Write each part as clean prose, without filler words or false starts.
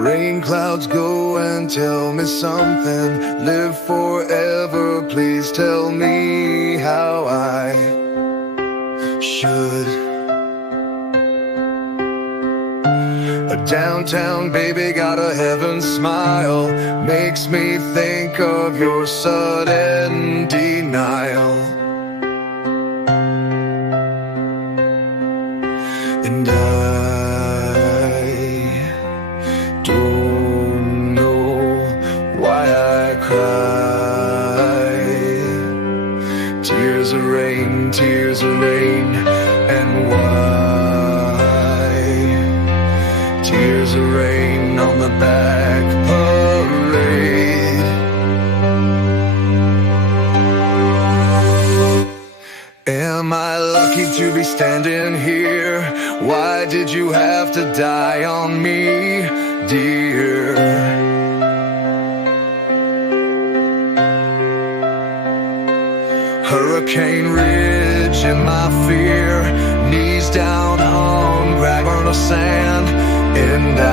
Rain clouds go and tell me something. Live forever, please tell me how I should. A downtown baby got a heaven smile, makes me think of your sudden denial. And I don't know why I cry. Tears of rain, and why? Tears of rain on the back parade. Am I lucky to be standing here? Why did you have to die on me, dear? Hurricane ridge in my fear, knees down on gravel or sand, and I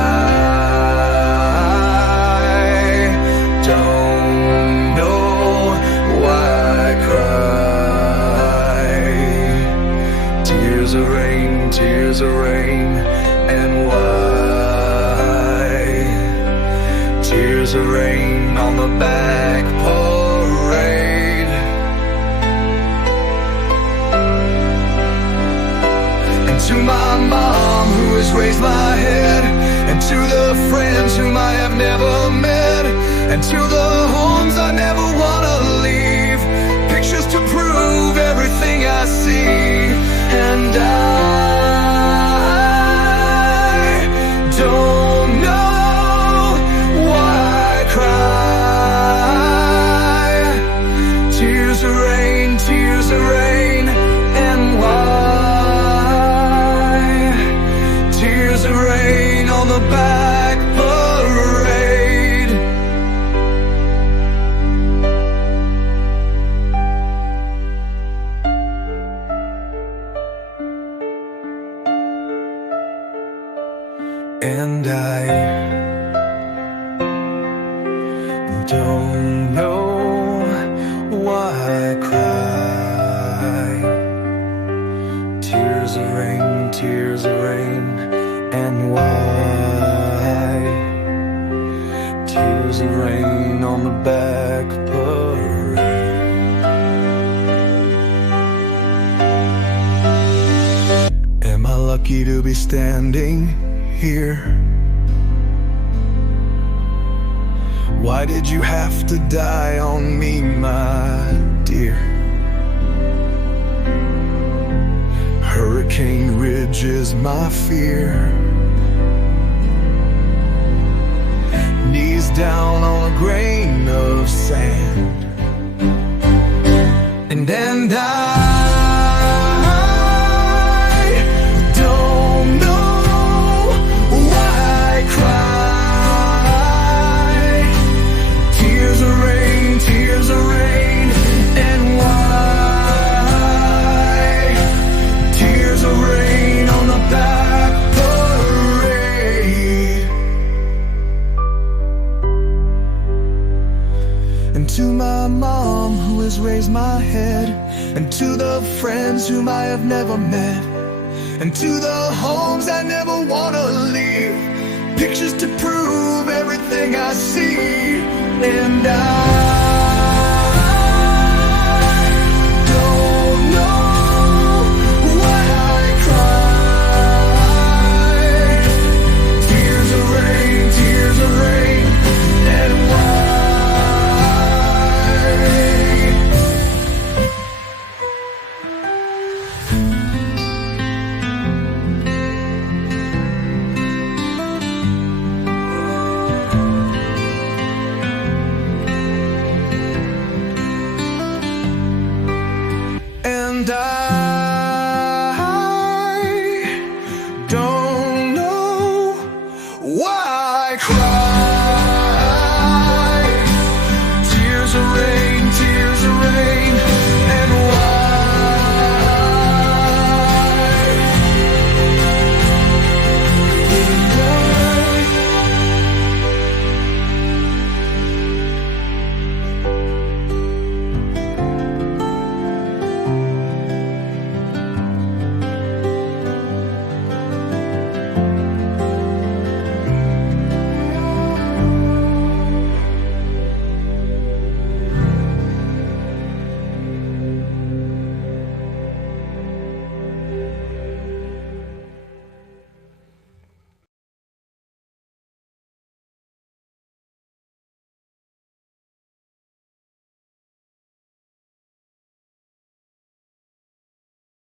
don't know why I cry. Tears of rain, and why? Tears of rain on the back parade. And to my mom who has raised my head, and to the friends whom I have never met, and to the homes I never wanna leave, pictures to prove everything I see, and I don't know why I cry. Tears of rain, and why? Tears of rain on the back parade. And I don't know why I cry. Tears of rain, and why? Tears of rain on the back parade. Am I lucky to be standing here? Why did you have to die on me, my dear? Hurricane ridge is my fear, knees down on a grain of sand, and I don't know why I cry. Tears of rain, and why? Tears of rain on the back parade. And to my mom who has raised my head, and to the friends whom I have never met, and to the homes I never wanna leave, pictures to prove everything I see, and